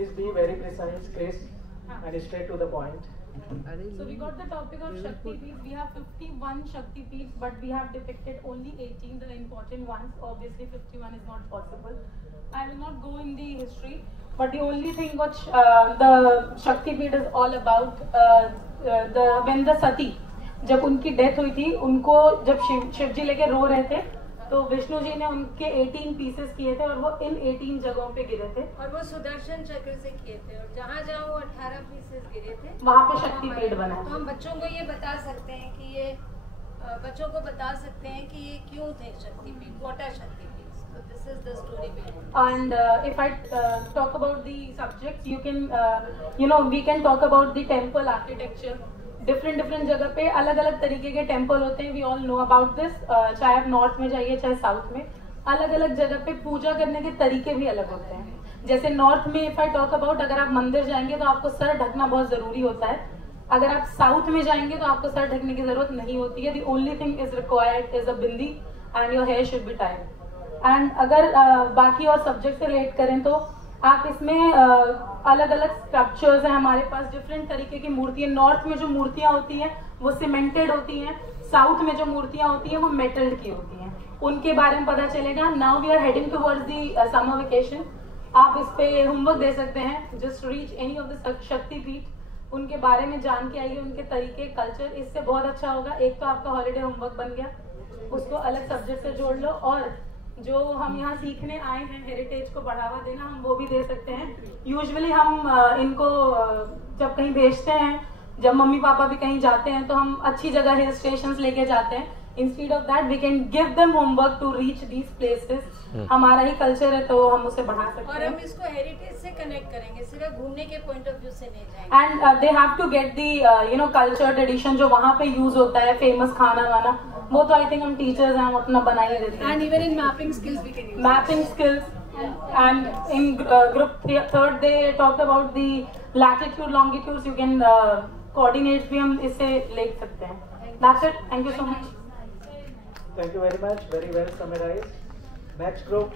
please be very precise, crisp, and straight to the point. So we got the topic of Shakti Peeth. We have 51 Shakti Peeths, but we have depicted only 18, the important ones. Obviously 51 is not possible. I will not go in the history, but the only thing which the Shakti Peeth is all about, when the Sati, जब उनकी death हुई थी, उनको जब शिव जी लेके रो रहे थे, तो विष्णु जी ने उनके 18 पीसेस किए थे और वो इन 18 जगहों पे गिरे थे और वो सुदर्शन चक्र से किए थे और जहाँ जहाँ वो 18 पीसेस गिरे थे वहाँ पे शक्ति पीठ बना है। तो हम बच्चों को ये बता सकते हैं कि ये बच्चों को बता सकते हैं कि ये क्यों थे शक्ति पीठ, व्हाट आर शक्ति पीठ। So this is the story behind. And if I talk about the subjects, you can we can talk about the temple architecture. Different जगह पे अलग अलग तरीके के टेम्पल होते हैं। We all know about this. चाहे आप नॉर्थ में जाइए चाहे साउथ में, अलग अलग जगह पे पूजा करने के तरीके भी अलग होते हैं। जैसे नॉर्थ में इफ आई टॉक अबाउट, अगर आप मंदिर जाएंगे तो आपको सर ढकना बहुत जरूरी होता है। अगर आप साउथ में जाएंगे तो आपको सर ढकने की जरूरत नहीं होती है। The only thing is required is a bindi and your hair should be tied. And अगर बाकी और सब्जेक्ट से रिलेट करें तो आप इसमें अलग अलग स्ट्रक्चर्स हैं हमारे पास, डिफरेंट तरीके की मूर्तियां। नॉर्थ में जो मूर्तियां होती हैं वो सीमेंटेड होती हैं, साउथ में जो मूर्तियां होती हैं वो मेटल की होती हैं। उनके बारे में पता चलेगा। Now we are heading towards the summer vacation. आप इस पे होमवर्क दे सकते हैं, just reach any of the Shakti Peeth, उनके बारे में जान के आइए, उनके तरीके, कल्चर। इससे बहुत अच्छा होगा। एक तो आपका हॉलीडे होमवर्क बन गया, उसको अलग सब्जेक्ट से जोड़ लो, और जो हम यहाँ सीखने आए हैं हेरिटेज को बढ़ावा देना, हम वो भी दे सकते हैं। यूजुअली हम इनको जब कहीं भेजते हैं, जब मम्मी पापा भी कहीं जाते हैं, तो हम अच्छी जगह हिल स्टेशंस लेके जाते हैं। Instead of that we can give them homework to reach these places. हमारा ही कल्चर है तो हम उसे बढ़ा सकते हैं और हम इसको हेरिटेज से कनेक्ट करेंगे, सिर्फ घूमने के पॉइंट ऑफ व्यू से नहीं जाएंगे। And they have to get the culture tradition जो वहाँ पे यूज होता है, फेमस खाना वाना, वो तो आई थिंक हम टीचर्स हैं, हम अपना बना ही देते हैं। And even in mapping skills we can use mapping skills. And in group third they talk about the latitude longitudes, you can coordinates भी हम इससे ले सकते हैं। That's it, thank you so much. Thank you very much. Very well summarized. Next group.